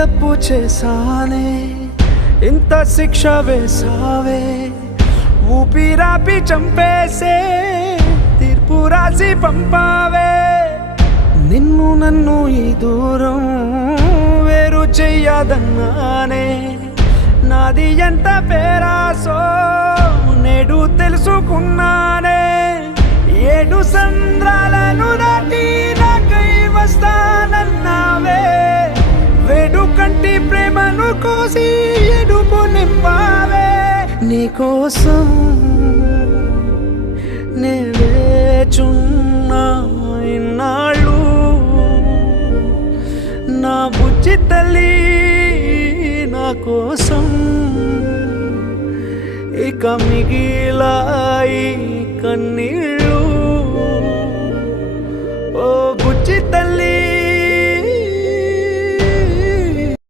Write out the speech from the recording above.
తప్పు చేశానే ఇంత శిక్ష వేసావే ఊపిరాపి చంపేసే తీర్పు రాసి పంపావే నిన్ను నన్ను ఈ దూరం వేరు చెయ్యదన్నానే నాది ఎంత పేరాసో నేడు తెలుసుకున్నానే 7 సంద్రాలను దాటి నాకై వస్తానన్నావే వేడు కంటి ప్రేమను కోసి ఎడుపు నింపావే నీకోసం నే వేచున్నా ఇన్నాళ్ళు నా బుజ్జి తల్లి నా కోసం ఇక మిగిలాయి కన్నీళ్ళు